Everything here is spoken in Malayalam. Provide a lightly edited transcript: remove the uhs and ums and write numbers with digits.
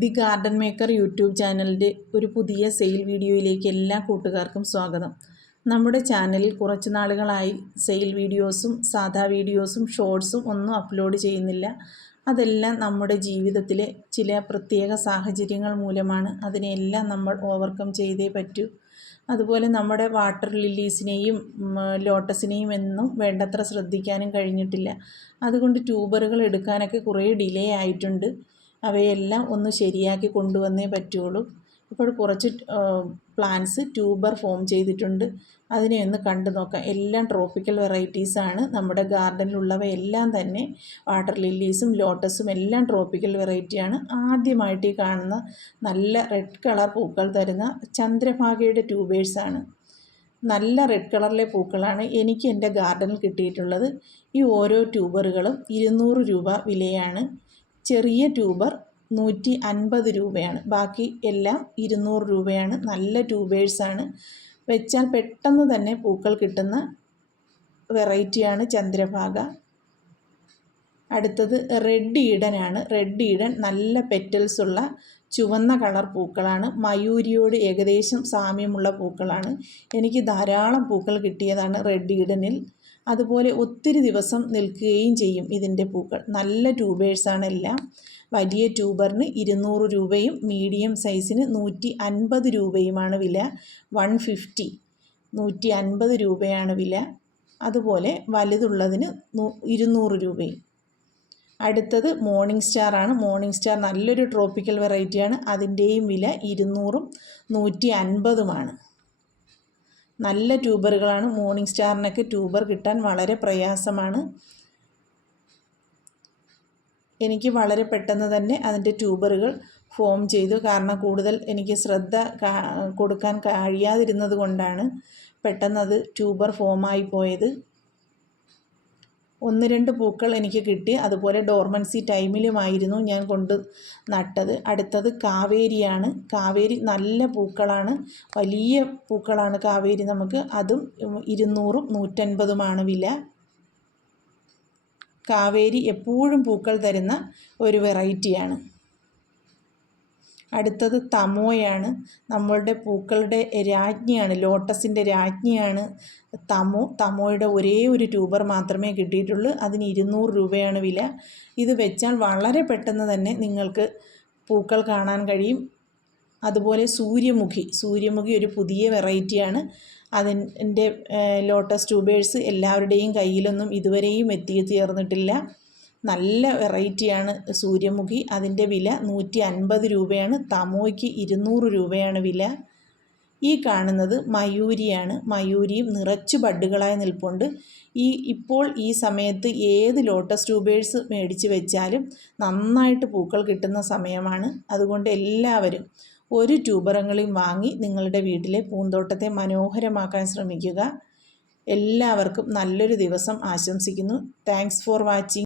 ദി ഗാർഡൻ മേക്കർ യൂട്യൂബ് ചാനലിൻ്റെ ഒരു പുതിയ സെയിൽ വീഡിയോയിലേക്ക് എല്ലാ കൂട്ടുകാർക്കും സ്വാഗതം. നമ്മുടെ ചാനലിൽ കുറച്ച് നാളുകളായി സെയിൽ വീഡിയോസും സാധാ വീഡിയോസും ഷോർട്സും ഒന്നും അപ്ലോഡ് ചെയ്യുന്നില്ല. അതെല്ലാം നമ്മുടെ ജീവിതത്തിലെ ചില പ്രത്യേക സാഹചര്യങ്ങൾ മൂലമാണ്. അതിനെല്ലാം നമ്മൾ ഓവർകം ചെയ്തേ പറ്റൂ. അതുപോലെ നമ്മുടെ വാട്ടർ ലില്ലീസിനെയും ലോട്ടസിനെയും എന്നും വേണ്ടത്ര ശ്രദ്ധിക്കാനും കഴിഞ്ഞിട്ടില്ല. അതുകൊണ്ട് ട്യൂബറുകൾ എടുക്കാനൊക്കെ കുറേ ഡിലേ ആയിട്ടുണ്ട്. അവയെല്ലാം ഒന്ന് ശരിയാക്കി കൊണ്ടുവന്നേ പറ്റുള്ളൂ. ഇപ്പോൾ കുറച്ച് പ്ലാന്റ്സ് ട്യൂബർ ഫോം ചെയ്തിട്ടുണ്ട്. അതിനെ ഒന്ന് കണ്ടു നോക്കാം. എല്ലാം ട്രോപ്പിക്കൽ വെറൈറ്റീസാണ്. നമ്മുടെ ഗാർഡനിലുള്ളവയെല്ലാം തന്നെ വാട്ടർ ലില്ലീസും ലോട്ടസും എല്ലാം ട്രോപ്പിക്കൽ വെറൈറ്റിയാണ്. ആദ്യമായിട്ട് ഈ കാണുന്ന നല്ല റെഡ് കളർ പൂക്കൾ തരുന്ന ചന്ദ്രഭാഗയുടെ ട്യൂബേഴ്സാണ്. നല്ല റെഡ് കളറിലെ പൂക്കളാണ് എനിക്ക് എൻ്റെ ഗാർഡനിൽ കിട്ടിയിട്ടുള്ളത്. ഈ ഓരോ ട്യൂബറുകളും 200 രൂപ വിലയാണ്. ചെറിയ ട്യൂബർ 150 രൂപയാണ്. ബാക്കി എല്ലാം 200 രൂപയാണ്. നല്ല ട്യൂബേഴ്സാണ്. വെച്ചാൽ പെട്ടെന്ന് തന്നെ പൂക്കൾ കിട്ടുന്ന വെറൈറ്റിയാണ് ചന്ദ്രഭാഗ. അടുത്തത് റെഡ് ഈഡനാണ്. റെഡ് ഈഡൻ നല്ല പെറ്റൽസ് ഉള്ള ചുവന്ന കളർ പൂക്കളാണ്. മയൂരിയോട് ഏകദേശം സാമ്യമുള്ള പൂക്കളാണ്. എനിക്ക് ധാരാളം പൂക്കൾ കിട്ടിയതാണ് റെഡ് ഈഡനിൽ. അതുപോലെ ഒത്തിരി ദിവസം നിൽക്കുകയും ചെയ്യും ഇതിൻ്റെ പൂക്കൾ. നല്ല ട്യൂബേഴ്സാണ് എല്ലാം. വലിയ ട്യൂബറിന് 200 രൂപയും മീഡിയം സൈസിന് 150 രൂപയുമാണ് വില. 150 രൂപയാണ് വില. അതുപോലെ വലുതുള്ളതിന് 200 രൂപയും. അടുത്തത് മോർണിംഗ് സ്റ്റാർ ആണ്. മോർണിംഗ് സ്റ്റാർ നല്ലൊരു ട്രോപ്പിക്കൽ വെറൈറ്റിയാണ്. അതിൻ്റെയും വില 200ഉം 150ഉമാണ്. നല്ല ട്യൂബറുകളാണ്. മോർണിംഗ് സ്റ്റാറിനൊക്കെ ട്യൂബർ കിട്ടാൻ വളരെ പ്രയാസമാണ്. എനിക്ക് വളരെ പെട്ടെന്ന് തന്നെ അതിൻ്റെ ട്യൂബറുകൾ ഫോം ചെയ്തു. കാരണം കൂടുതൽ എനിക്ക് ശ്രദ്ധ കൊടുക്കാൻ കഴിയാതിരുന്നത് കൊണ്ടാണ് പെട്ടെന്നത് ട്യൂബർ ഫോമായി പോയത്. 1-2 പൂക്കൾ എനിക്ക് കിട്ടി. അതുപോലെ ഡോർമൻസി ടൈമിലുമായിരുന്നു ഞാൻ കൊണ്ട് നട്ടത്. അടുത്തത് കാവേരിയാണ്. കാവേരി നല്ല പൂക്കളാണ്. വലിയ പൂക്കളാണ് കാവേരി. നമുക്ക് അതും 200ഉം 150ഉമാണ് വില. കാവേരി എപ്പോഴും പൂക്കൾ തരുന്ന ഒരു വെറൈറ്റിയാണ്. അടുത്തത് തമോയാണ്. നമ്മളുടെ പൂക്കളുടെ രാജ്ഞിയാണ്. ലോട്ടസിൻ്റെ രാജ്ഞിയാണ് തമോ. തമോയുടെ ഒരേ ഒരു ട്യൂബർ മാത്രമേ കിട്ടിയിട്ടുള്ളൂ. അതിന് 200 രൂപയാണ് വില. ഇത് വെച്ചാൽ വളരെ പെട്ടെന്ന് തന്നെ നിങ്ങൾക്ക് പൂക്കൾ കാണാൻ കഴിയും. അതുപോലെ സൂര്യമുഖി ഒരു പുതിയ വെറൈറ്റിയാണ്. അതിൻ്റെ ലോട്ടസ് ട്യൂബേഴ്സ് എല്ലാവരുടെയും കയ്യിലൊന്നും ഇതുവരെയും എത്തിച്ചേർന്നിട്ടില്ല. നല്ല വെറൈറ്റിയാണ് സൂര്യമുഖി. അതിൻ്റെ വില 150 രൂപയാണ്. തമോയ്ക്ക് 200 രൂപയാണ് വില. ഈ കാണുന്നത് മയൂരിയാണ്. മയൂരിയും നിറച്ചു ബഡ്ഡുകളായി നിൽപ്പുണ്ട്. ഇപ്പോൾ ഈ സമയത്ത് ഏത് ലോട്ടസ് ട്യൂബേഴ്സ് മേടിച്ച് വെച്ചാലും നന്നായിട്ട് പൂക്കൾ കിട്ടുന്ന സമയമാണ്. അതുകൊണ്ട് എല്ലാവരും ഒരു ട്യൂബറെങ്കിലും വാങ്ങി നിങ്ങളുടെ വീട്ടിലെ പൂന്തോട്ടത്തെ മനോഹരമാക്കാൻ ശ്രമിക്കുക. എല്ലാവർക്കും നല്ലൊരു ദിവസം ആശംസിക്കുന്നു. Thanks for watching.